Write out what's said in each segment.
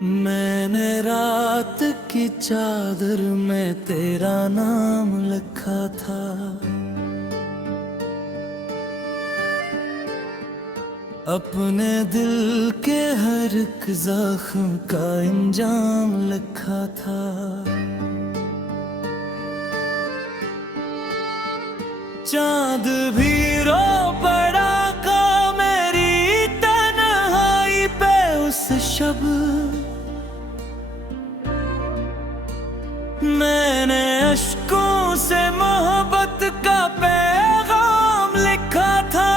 मैंने रात की चादर में तेरा नाम लिखा था। अपने दिल के हर एक जख्म का इंजाम लिखा था। चांद भी रो पड़ा का मेरी तन्हाई पे उस शब। मैंने अश्कों से मोहब्बत का पैगाम लिखा था।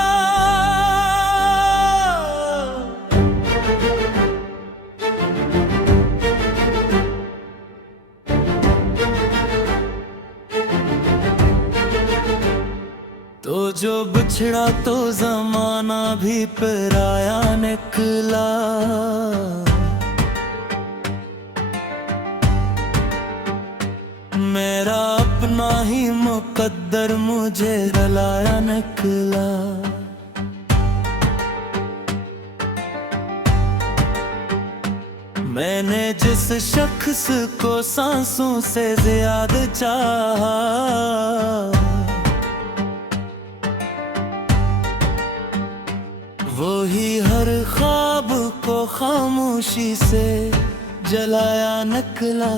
तो जो बिछड़ा तो जमाना भी पराया निकला। मेरा अपना ही मुकद्दर मुझे रुलाया निकला। मैंने जिस शख्स को सांसों से ज्यादा चाहा, वो ही हर ख्वाब को खामोशी से जलाया निकला।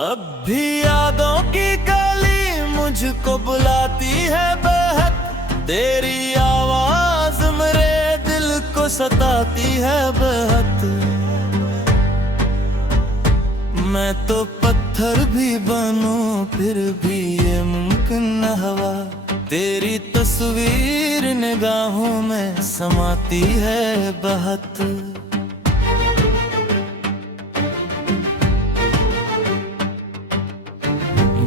अब भी यादों की गली मुझको बुलाती है बहक। तेरी आवाज मेरे दिल को सताती है बहक। मैं तो पत्थर भी बनूं फिर भी ये मुमकिन न हुआ। तेरी तस्वीर निगाहों में समाती है बहुत।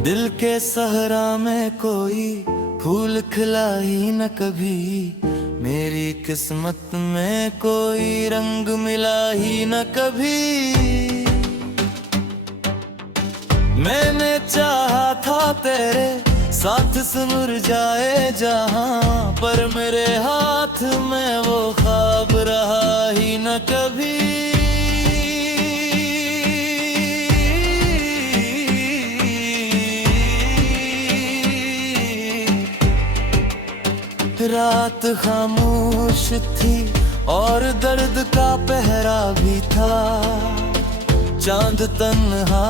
दिल के सहरा में कोई फूल खिला ही न कभी। मेरी किस्मत में कोई रंग मिला ही न कभी। मैंने चाहा था तेरे साथ से मुरझाए जहां, पर मेरे हाथ में वो ख्वाब रहा ही न कभी। रात खामोश थी और दर्द का पहरा भी था। चांद तन्हा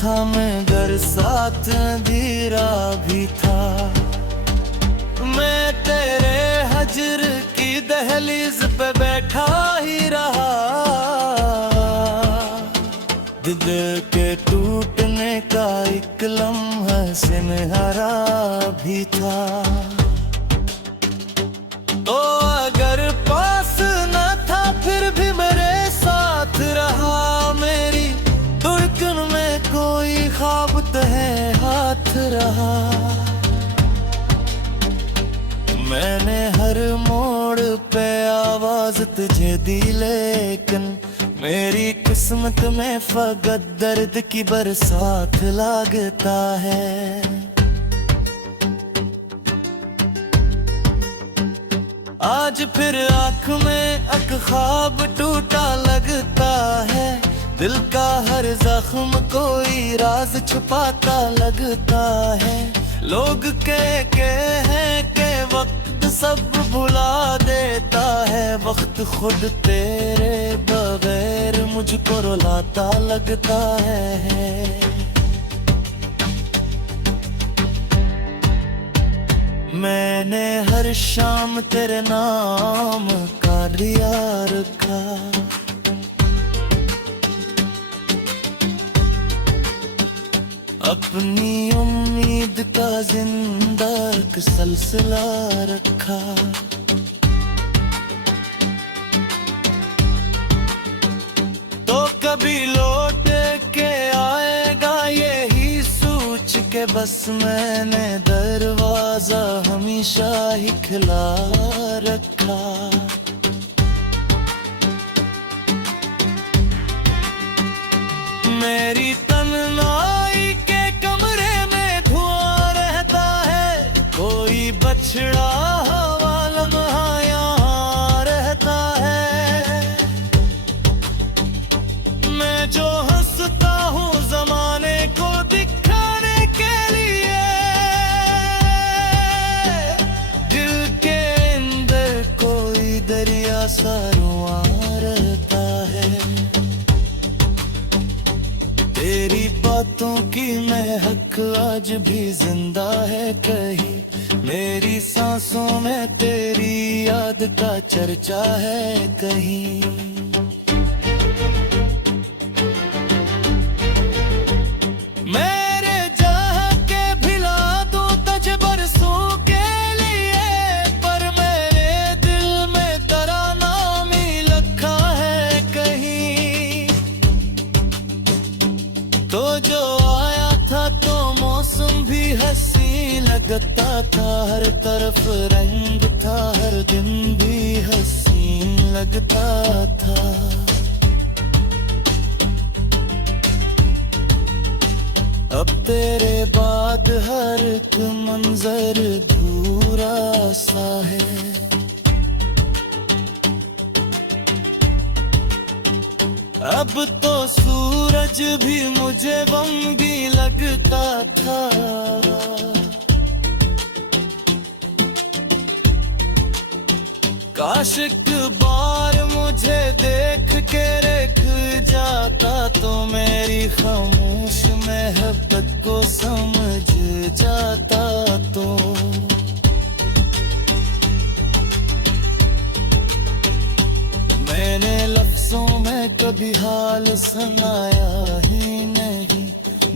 था मगर साथ अंधेरा भी था। मैं तेरे हजर की दहलीज पे बैठा ही रहा। दिल के टूटने का एक लम्हा सुनहरा भी था। तो अगर पास न था फिर भी मेरे साथ रहा। मेरी धड़कन में कोई ख्वाब है हाथ रहा। मैंने हर मोड़ पे आवाज तुझे दी, लेकिन मेरी किस्मत में फकत दर्द की बरसात लगता है। आज फिर आँख में एक ख्वाब टूटा लगता है। दिल का हर जख्म कोई राज छुपाता लगता है। लोग के हैं कि वक्त सब भुला देता है। वक्त खुद तेरे बगैर मुझको रुलाता लगता है। मैंने हर शाम तेरे नाम का लिया रखा। अपनी उम्मीद का जिंदा एक सिलसिला रखा। तो कभी लौट के आएगा यही सोच के बस मैंने दरवाजा हमेशा ही खुला रखा। मेरी तन्हाई के कमरे में धुआं रहता है। कोई बछड़ा हवा लम्हा यहाँ आज भी जिंदा है कहीं। मेरी सांसों में तेरी याद का चर्चा है कहीं। मेरे जहाँ के भिला दूं तुझ बरसों के लिए, पर मेरे दिल में तेरा नाम ही लिखा है कहीं। तो जो आया था तो मौसम भी हंसी लगता था, हर तरफ रंग था, हर दिन भी हसीन लगता था। अब तेरे बाद हर एक मंजर धूरा सा है। अब तो सूरज भी मुझे बंगी लगता था। काश एक बार मुझे देख के रख जाता तो मेरी खामोश मोहब्बत को समझ जाता तो। मैंने लफ्जों में कभी हाल सुनाया ही नहीं,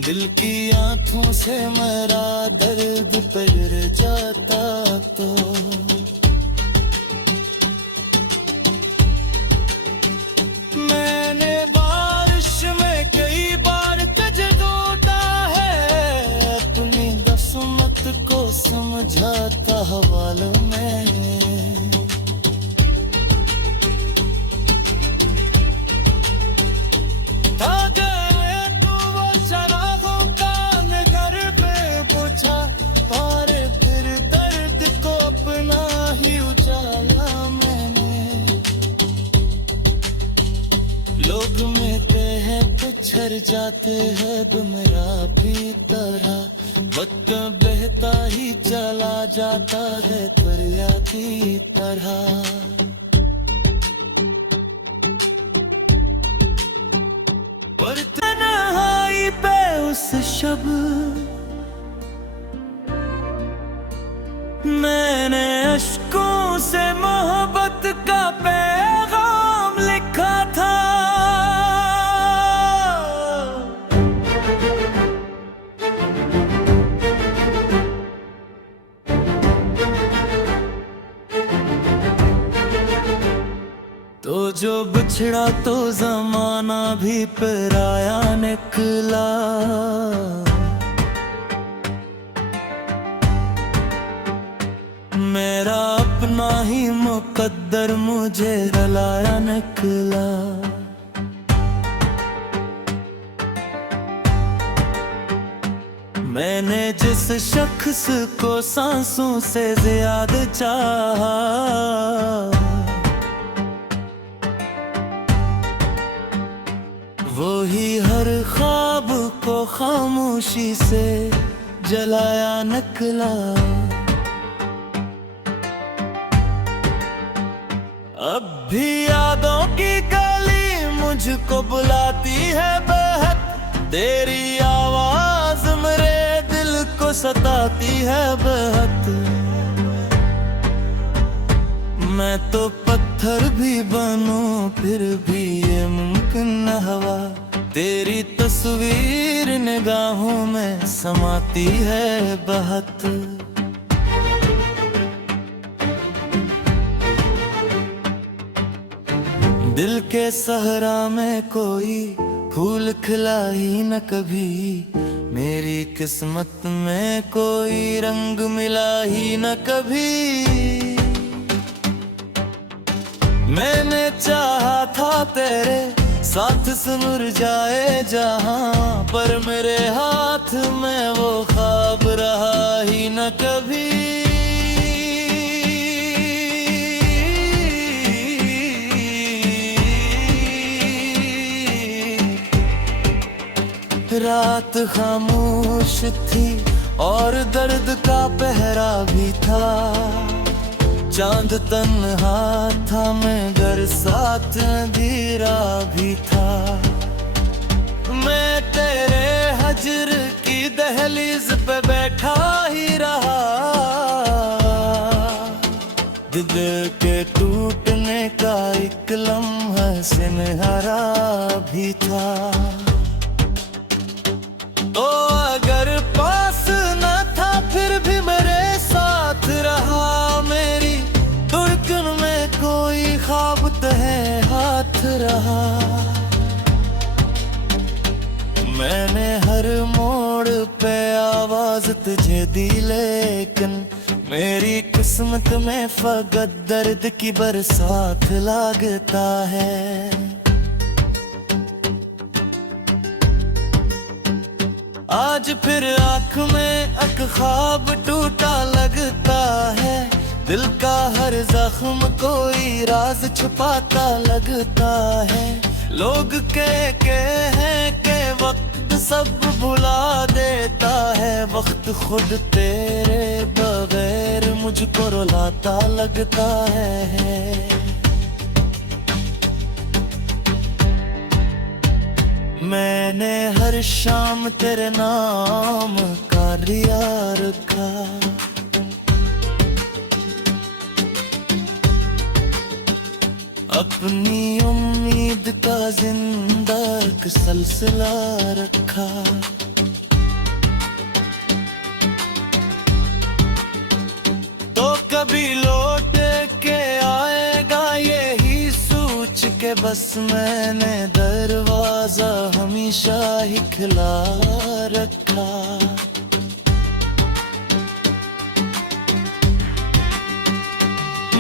दिल की आंखों से मेरा दर्द पर जाता तो। मैंने बारिश में कई बार तुझे ढूंढा है, अपनी किस्मत को समझाता हवालों में। लोग में कहे पिछड़ जाते हैं गुमराह की तरह, वक्त बहता ही चला जाता है दरिया की तरह। पर तन्हाई पे उस शब मैंने अश्कों से मोहब्बत का पैगाम लिखा था। तो जो बिछड़ा तो जमाना भी पराया निकला, मेरा अपना ही मुकद्दर मुझे रुलाया निकला। मैंने जिस शख्स को सांसों से ज्यादा चाहा, वो ही हर ख्वाब को खामोशी से जलाया निकला। अब भी यादों की गली मुझको बुलाती है बेहद, तेरी आवाज मेरे दिल को सताती है बेहद। मैं तो पत्थर भी बनूं फिर भी ये मुमकिन न हवा, तेरी तस्वीर निगाहों में समाती है बहुत। दिल के सहरा में कोई फूल खिला ही न कभी, मेरी किस्मत में कोई रंग मिला ही न कभी। मैंने चाहा था तेरे साथ सिमर जाए जहां, पर मेरे हाथ में वो ख्वाब रहा ही न कभी। रात खामोश थी और दर्द का पहरा भी था, चांद तन्हा था मगर साथ अंधेरा भी था। मैं तेरे हजर की दहलीज पे बैठा ही रहा, दिल के टूटने का एक लम्हा सुनहरा भी था। तो अगर पास न था फिर भी मेरे साथ रहा, मेरी धड़कन में कोई ख्वाब तहे हाथ रहा। मैंने हर मोड़ पे आवाज तुझे दी, लेकिन मेरी किस्मत में फकत दर्द की बरसात लगता है। आज फिर आँख में एक ख्वाब टूटा लगता है, दिल का हर जख्म कोई राज छुपाता लगता है। लोग कहते हैं कि वक्त सब भुला देता है, वक्त खुद तेरे बगैर मुझको रुलाता लगता है। मैंने हर शाम तेरे नाम का लिया रखा, अपनी उम्मीद का जिंदा एक सिलसिला रखा। तो कभी लौट के आएगा यही सोच के, बस मैंने दरवाजा हमेशा ही खुला रखा।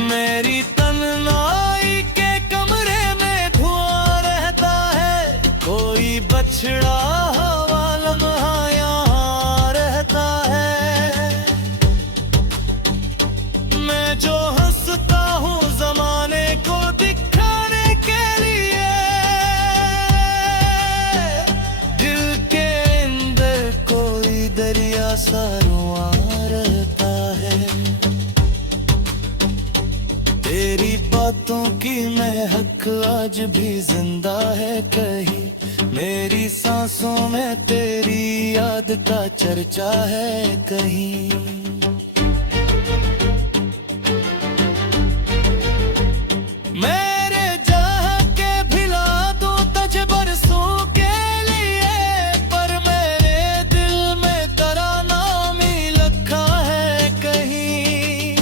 मेरी तन्हाई के कमरे में धुआं रहता है, कोई बछड़ा हवा लम्हा यहाँ रहता है। मैं जो हंसता हूँ जमाने को दिखाने के लिए, दिल के अंदर कोई दरिया सा रुआ रहता है। तेरी बातों की महक आज भी जिंदा है कहीं, मेरी सांसों में तेरी याद का चर्चा है कहीं। मेरे जहाँ के भिला दूं तुझे बरसों के लिए, पर मेरे दिल में तेरा नाम ही लिखा है कहीं।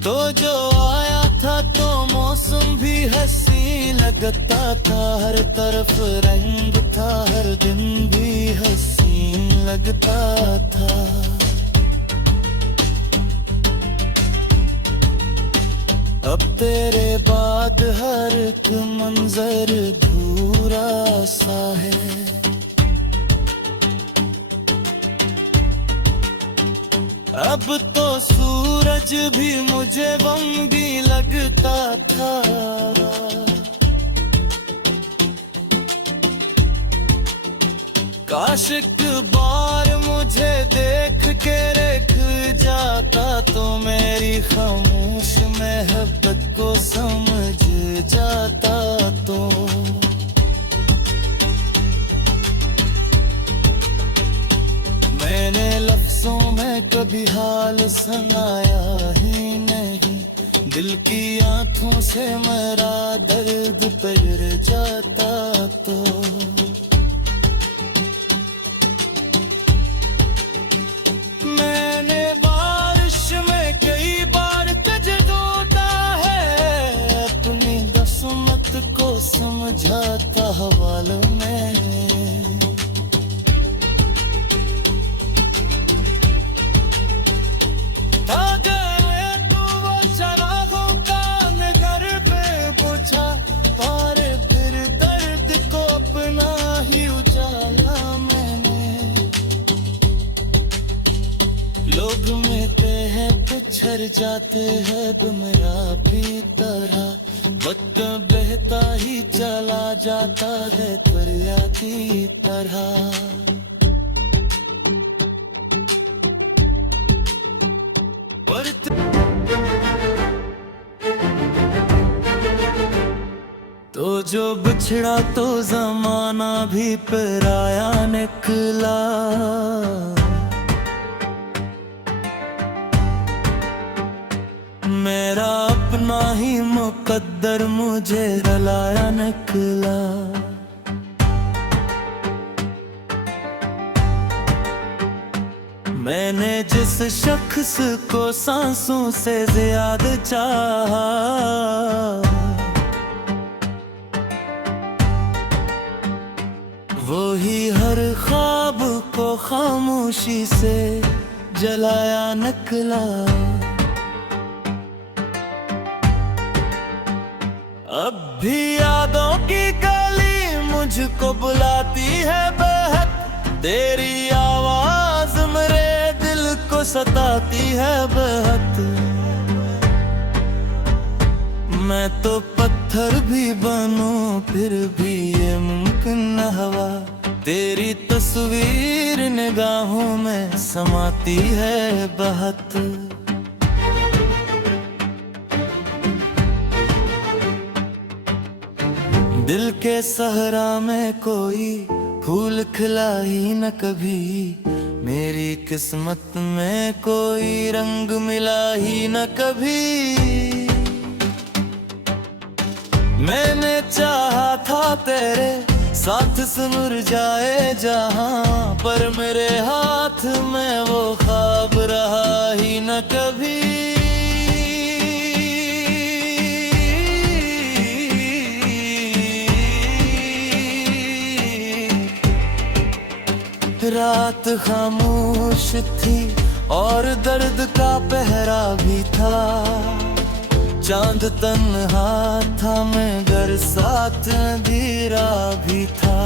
तो जो आया था तो मौसम भी हंसी लगता था, हर तरफ रंग था, हर दिन भी हसीन लगता था। अब तेरे बाद हर एक मंजर अधूरा सा है। अब तो सूरज भी मुझे बंदी लगता था। काश एक बार मुझे देख के रख जाता, तो मेरी खामोश मोहब्बत को समझ जाता। तो मैंने लफ्जों में कभी हाल सुनाया ही नहीं, दिल की आंखों से मेरा दर्द पर जाता। तो मैंने बारिश में कई बार तुझे धोता है, अपनी किस्मत को समझाता हवालों में। लोग मिलते हैं पिछड़ जाते हैं गुमराह की तरह, वक्त बहता ही चला जाता है दरिया की तरह। तो जो बछड़ा तो जमाना भी पराया निकला। मेरा अपना ही मुकद्दर मुझे रुलाया निकला। मैंने जिस शख्स को सांसों से ज्यादा चाहा, वो ही हर ख्वाब को खामोशी से जलाया निकला। अब भी यादों की गली मुझको बुलाती है बहक, तेरी आवाज मेरे दिल को सताती है बहुत। मैं तो पत्थर भी बनूं फिर भी ये मुमकिन न हुआ, तेरी तस्वीर निगाहों में समाती है बहुत। दिल के सहरा में कोई फूल खिला ही न कभी, मेरी किस्मत में कोई रंग मिला ही न कभी। मैंने चाहा था तेरे साथ से मुरझाए जहां, पर मेरे हाथ में वो ख्वाब रहा ही न कभी। रात खामोश थी और दर्द का पहरा भी था, चांद तन्हा था मगर साथ अंधेरा भी था।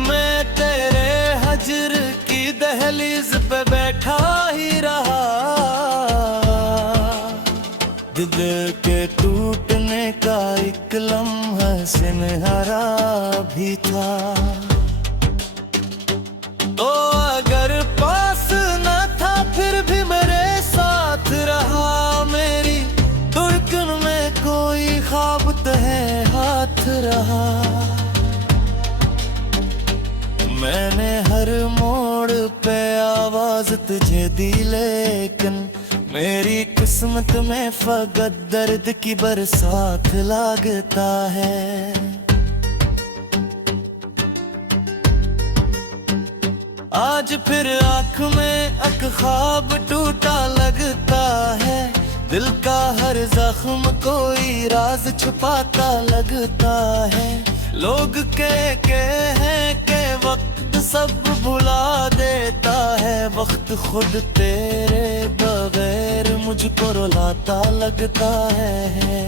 मैं तेरे हजर की दहलीज पे बैठा ही रहा, दिल के टूटने का एक लम्हा सुनहरा भी था। तो अगर पास न था फिर भी मेरे साथ रहा, मेरी धड़कन में कोई ख्वाब तहे हाथ रहा। मैंने हर मोड़ पे आवाज तुझे दी, लेकिन मेरी किस्मत में फकत दर्द की बरसात लगता है। आज फिर आँख में एक ख्वाब टूटा लगता है, दिल का हर जख्म कोई राज छुपाता लगता है। लोग के हैं कि वक्त सब भुला देता है, वक्त खुद तेरे बगैर मुझको रुलाता लगता है।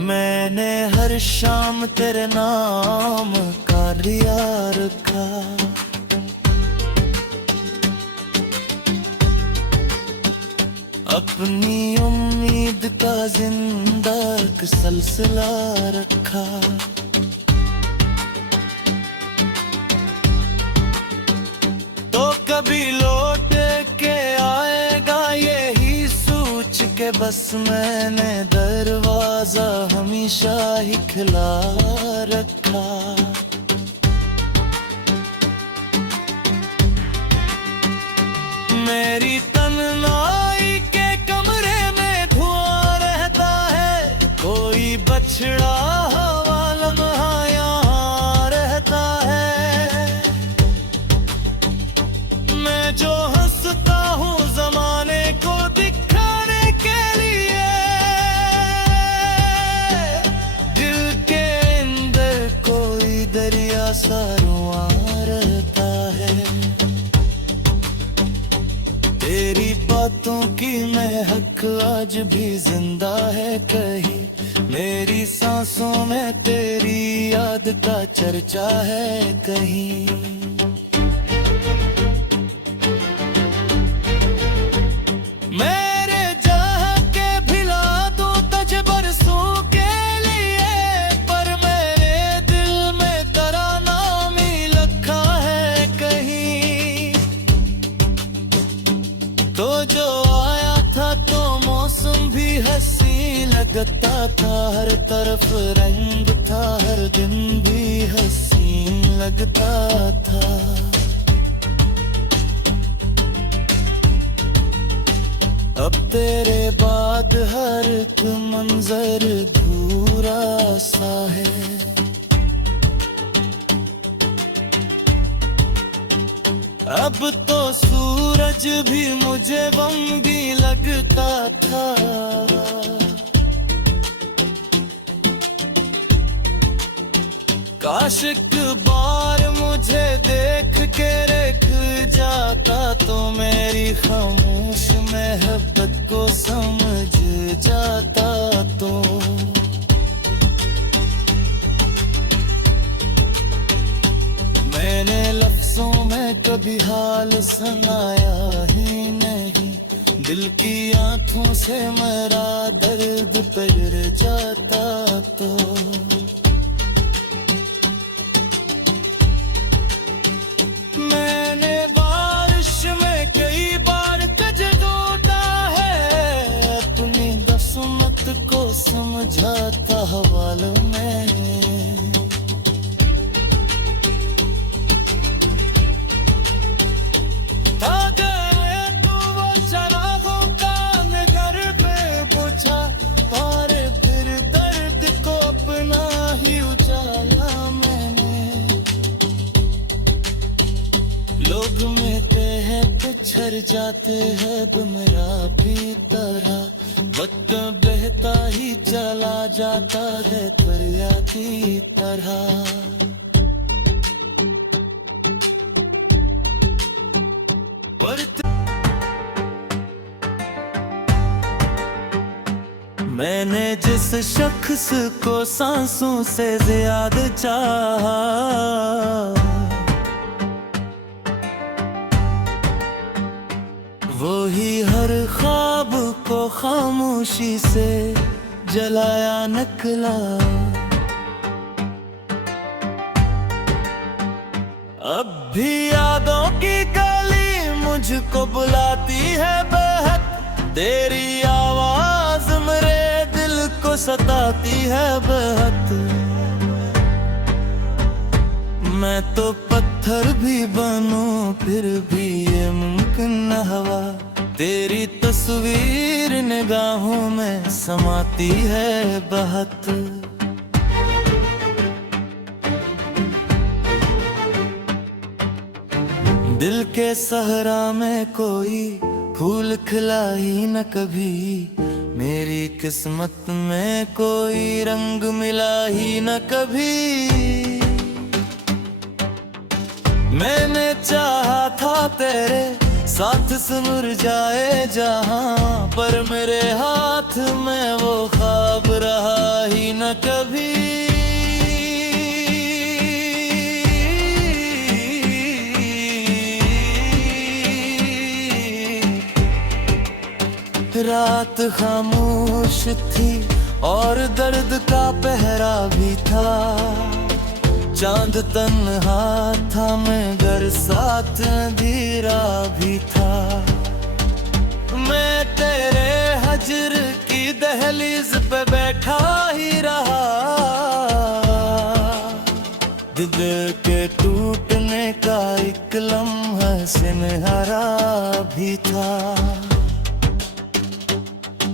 मैंने हर शाम तेरे नाम का लिया रखा, अपनी उम्मीद का जिंदा एक सिलसिला रखा। तो कभी लौट के आएगा यही सोच के बस मैंने दरवाजा हमेशा ही खुला रखा। मेरी तन्हाई के कमरे में धुआं रहता है, कोई बछड़ा हवा लम्हा यहाँ रहता है। मैं जो हंसता हूँ जमाने को दिखाने के लिए, दिल के अंदर कोई दरिया सा रुआं रहता है। तेरी बातों की महक आज भी जिंदा है कहीं, मेरी सांसों में तेरी याद का चर्चा है कहीं। मेरे जहाँ के भिला दूं तुझे बरसों के लिए, पर मेरे दिल में तेरा नाम ही लिखा है कहीं। तो जो आया था तो मौसम भी लगता था, हर तरफ रंग था, हर दिन भी हसीन लगता था। अब तेरे बाद हर एक मंजर धूरा सा है। अब तो सूरज भी मुझे बंगी लगता था। काश एक बार मुझे देख के रख जाता तो मेरी खामोश मोहब्बत को समझ जाता तो। मैंने लफ्जों में कभी हाल सुनाया ही नहीं, दिल की आंखों से मेरा दर्द पर जाता तो। मैंने बारिश में कई बार तुझे ढूंढा है, अपनी दसमत को समझाता हवालों में। लोग मिलते हैं पिछड़ जाते हैं गुमराह भी तरह, वक्त बहता ही चला जाता है दरिया की तरह। मैंने जिस शख्स को सांसों से ज्यादा चाहा, वो ही हर ख्वाब को खामोशी से जलाया निकला। अब भी यादों की गली मुझको बुलाती है बेहद, तेरी आवाज मेरे दिल को सताती है बेहद। मैं तो पत्थर भी बनूं फिर भी ये मुमकिन न हवा, तेरी तस्वीर निगाहों में समाती है बहुत। दिल के सहरा में कोई फूल खिला ही न कभी, मेरी किस्मत में कोई रंग मिला ही न कभी। मैंने चाहा था तेरे साथ सिमर जाए जहां, पर मेरे हाथ में वो ख्वाब रहा ही न कभी। रात खामोश थी और दर्द का पहरा भी था, चांद तन्हा था मगर साथ अंधेरा भी था। मैं तेरे हजर की दहलीज पे बैठा ही रहा, दिल के टूटने का एक लम्हा सुनहरा भी था।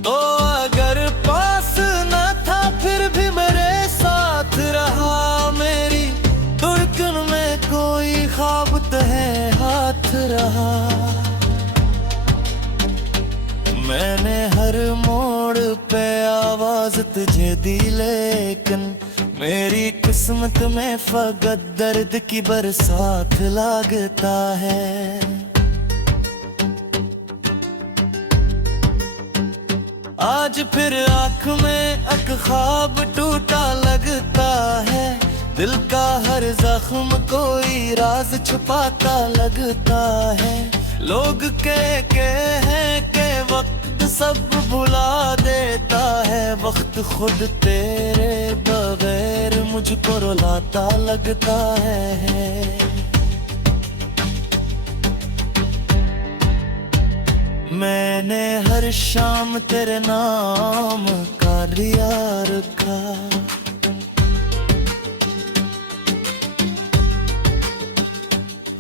तो अगर पास न था फिर भी मेरे साथ रहा, मेरी धड़कन में कोई ख्वाब है हाथ रहा। मैंने हर मोड़ पे आवाज तुझे दी, लेकिन मेरी किस्मत में फकत दर्द की बरसात लगता है। आज फिर आँख में एक ख्वाब टूटा लगता है, दिल का हर जख्म कोई राज छुपाता लगता है। लोग कहते हैं कि वक्त सब भुला देता है, वक्त खुद तेरे बगैर मुझको रुलाता लगता है। मैंने हर शाम तेरे नाम का लिया रखा।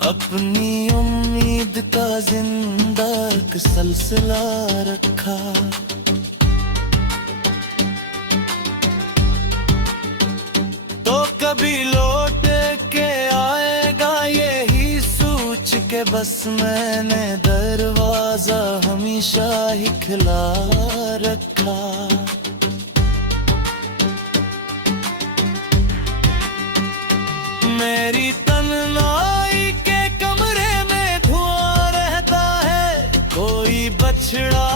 अपनी उम्मीद का जिंदा एक सिलसिला रखा। तो कभी लौट के आएगा यही सोच के बस मैंने दरवाजा हमेशा ही खुला रखा। मेरी तन्हाई के कमरे में धुआं रहता है, कोई बछड़ा